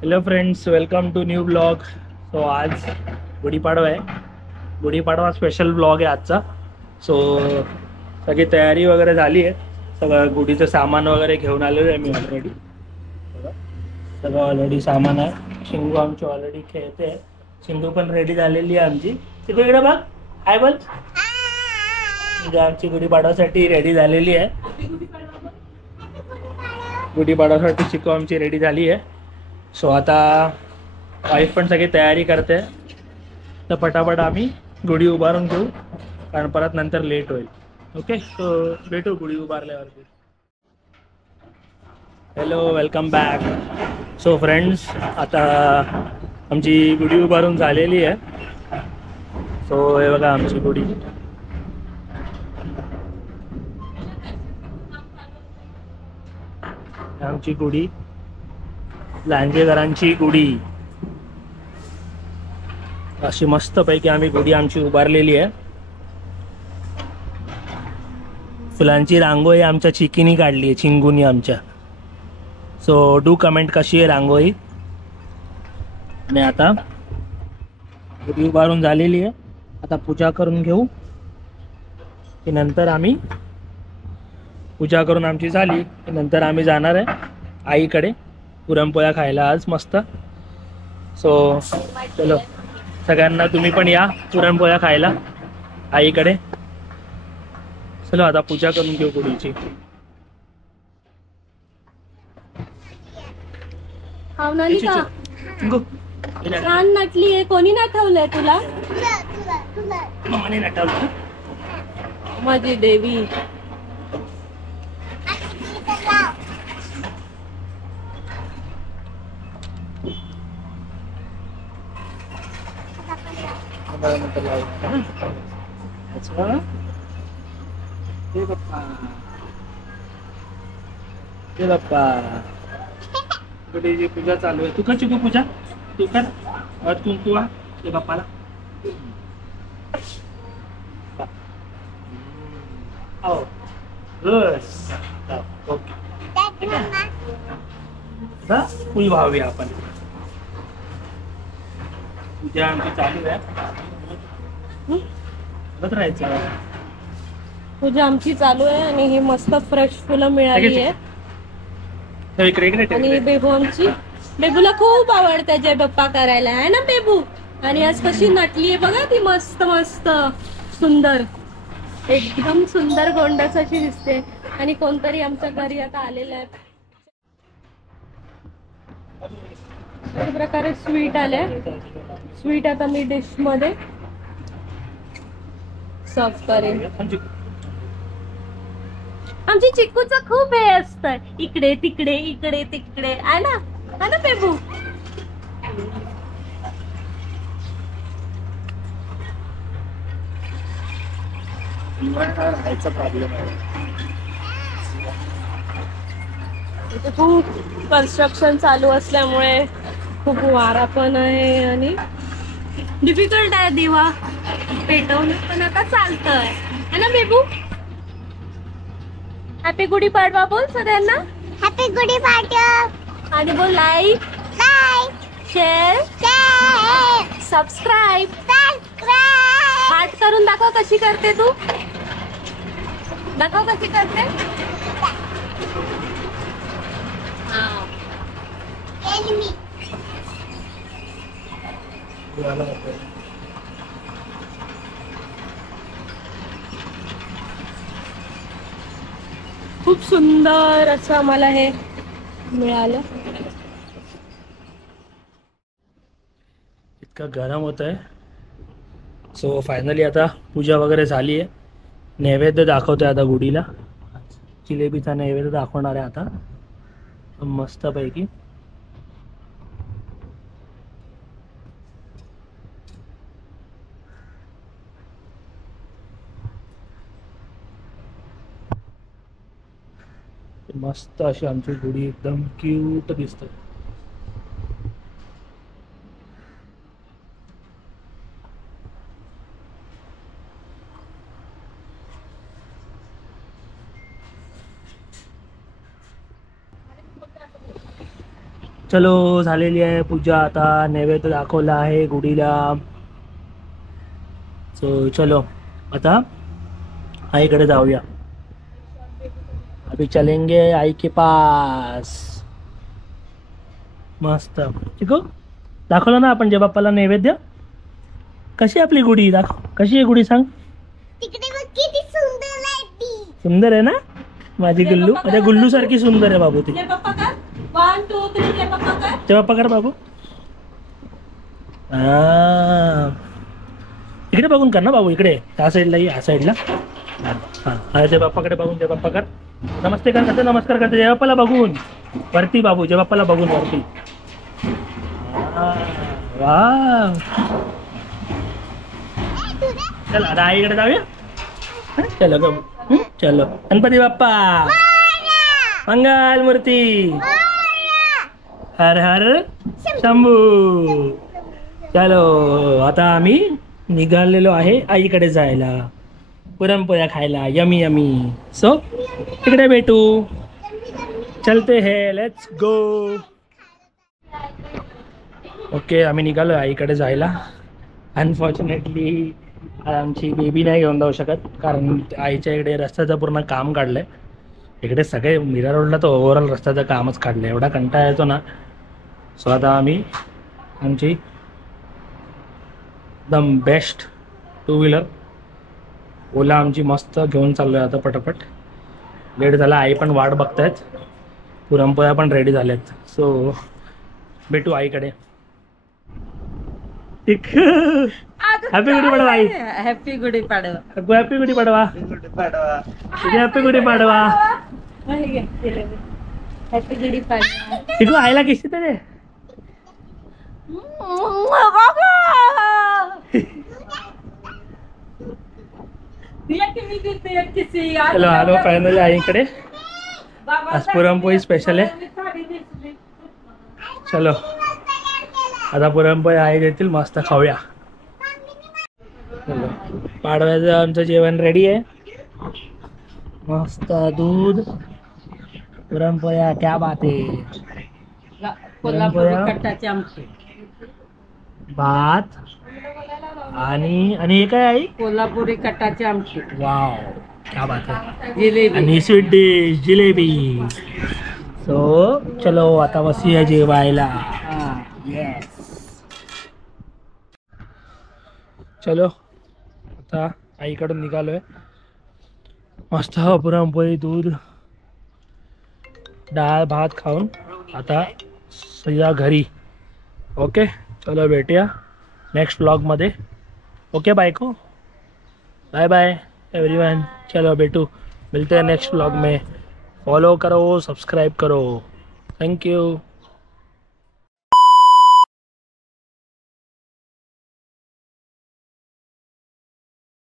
Hello friends, welcome to new blog. So आज गुढीपाडवा आहे. Gudi Padwa special blog आहे आजचा. सो सगळी तयारी वगैरे झाली आहे. सगळं गुढीचं सामान वगैरे घेऊन आलेलो आहे मी ऑलरेडी. सगळं ऑलरेडी सामान आहे. शिंगू आमची ऑलरेडी खेळते. शिंगू पण रेडी झालेली आहे आमची. शिंगू इकडे बघ, हाय बोल. म्हणजे आमची गुढीपाडवासाठी रेडी झालेली आहे. गुढीपाडवासाठी शिंगू आमची रेडी झाली आहे. सो आता वाईफ पण सगळी तयारी करते. तर पटापट आम्ही गुढी उभारून घेऊ, कारण परत नंतर लेट होईल. ओके, सो भेटू गुढी उभारल्यावरती. Hello, welcome back. So friends, आता आमची गुढी उभारून झालेली आहे. सो हे बघा आमची गुढी. आमची गुढी, लांजेकरांची गुढी. अशी मस्त पैकी आम्ही गुढी आमची उभारलेली आहे. फुलांची रांगोळी आमच्या चिकीनी काढली आहे, चिंगूनी आमच्या. सो डू कमेंट कशी आहे रांगोळी. आणि आता गुढी उभारून झालेली आहे. आता पूजा करून घेऊ, की नंतर आम्ही पूजा करून आमची झाली की नंतर आम्ही जाणार आहे आईकडे पुरणपोळ्या खायला आज मस्त. सो चलो, सगळ्यांना तुम्ही पण या पुरणपोळ्या खायला आईकडे. चलो आता पूजा करून घेऊ गुढीची. छान नटली आहे. कोणी नटवलंय तुला? मम्माने नटवलं. माझी देवी. बाप्पा, गुढीची पूजा चालू आहे. तू कर चिकू पूजा, तू कर. हळद कुंकू ते बाप्पाला. ओके, फुल भावी आपण. पूजा आमची चालू आहे. बघत राहायचं. पूजा आमची चालू आहे आणि ही मस्त फ्रेश फुलं मिळाली आहे. आणि बेबू आमची, बेबूला खूप आवडते जय बाप्पा करायला, आहे ना बेबू? आणि आज कशी नटली आहे बघा ती, मस्त मस्त सुंदर, एकदम सुंदर गोंडस अशी दिसते. आणि कोणतरी आमच्या घरी आता आलेलं आहे. अशा प्रकारे स्वीट आले. स्वीट आता मी डिश मध्ये सर्व करेन. आमची चिक्कूचं खूप हे असतं, इकडे तिकडे इकडे तिकडे, आहे ना? है ना बेबू? प्रॉब्लेम आहे. इथे खूप कन्स्ट्रक्शन चालू असल्यामुळे खूप वारा पण आहे आणि डिफिकल्ट आहे दिवा पेटवणं, पण आता चालतंय, है ना बेबू? हॅपी गुढीपाडवा बोल सगळ्यांना. हॅपी गुढीपाडवा. आणि बोल लाईक शेअर सबस्क्राईब. हार्ट करून दाखव कशी करते तू. दाखव कशी करते. खूप सुंदर असं आम्हाला हे मिळालं. इतकं गरम होत आहे. सो फायनली आता पूजा वगैरे झाली आहे. नैवेद्य दाखवतोय आता गुढीला. जिलेबीचा नैवेद्य दाखवणार आहे आता मस्तपैकी. मस्त अशी आमची गुढी एकदम क्यूट दिसते. चलो झालेली आहे पूजा. आता नैवेद्य दाखवला आहे गुढीला. सो चलो आता आईकडे जाऊया. अभी चलेंगे आई के पास. मस्त ठीक हो. दाखवलं ना आपण जे बाप्पाला नैवेद्य. कशी आहे आपली गुढी? दाखव कशी आहे गुढी सांग. तिकडे बघ किती सुंदर आहे ती. सुंदर आहे ना माझी गुल्लू. माझ्या गुल्लू सारखी सुंदर आहे बाबू ती. जय बाप्पा कर. 1 2 3 जय बाप्पा कर. जय बाप्पा कर बाबू. इकडे बघून कर ना बाबू. इकडे त्या साईडला या साईडला. हा जय बाप्पाकडे बघून जय बाप्पा कर. नमस्ते कर करते. नमस्कार करते जय बाप्पाला बघून वरती बाबू. जय बाप्पाला बघून वरती. वा चल आता आईकडे जाऊया. चलो बाबू. चलो गणपती बाप्पा मंगल मूर्ती. हर हर शंभू. चलो आता आम्ही निघालेलो आहे आईकडे जायला. पुरणपोळ्या खायला. Yummy yummy. सो तिकडे भेटू. चलते है. Let's go. ओके आम्ही निघालो आईकडे जायला. अनफॉर्च्युनेटली आमची बेबी नाही घेऊन जाऊ शकत कारण आईच्या इकडे रस्त्याचं पूर्ण काम काढलंय. इकडे सगळे मीरा रोडला तर ओव्हरऑल रस्त्याचं कामच काढलं. एवढा कंटाळा येतो ना. सो आता आम्ही आमची एकदम बेस्ट 2 व्हीलर ओला आमची मस्त घेऊन चाललो आहे आता पटापट. लेट झाला. आई पण वाट बघतायत. पुरणपोळ्या पण रेडी झाल्यात. सो भेटू आईकडे. हॅपी गुढी पाडवा आई. हॅपी गुढी पाडवा. हॅपी गुढी पाडवा. हॅपी गुढी पाडवा. हॅपी गुढी पाडवा. इकडे आईला किशी तर चलो आलो फायनली आईकडे. आज पुरणपोळी स्पेशल आहे. चलो आता पुरणपोळी आई देतील मस्त खाऊया. चलो पाडव्याचं आमचं जेवण रेडी आहे. मस्त दूध पुरणपोळ्या. क्या बात आहे. कोल्हापुरी कट्टाची आमटी. भात आणि हे काय आई. कोल्हापुरी कट्टाची आमटी. वाव क्या बात आहे. जिलेबी. आणि स्वीट डिश जिलेबी. सो चलो आता बसूया जेवायला. येस चलो आता आईकडून निघालोय. मस्त पुरणपोळी दूध डाळ भात खाऊन आता सगळ्या घरी. ओके चलो भेटूया नेक्स्ट ब्लॉगमध्ये. ओके बायको. Bye bye everyone. चलो बेटू मिलते हैं नेक्स्ट ब्लॉग में. फॉलो करो सब्सक्राइब करो. Thank you.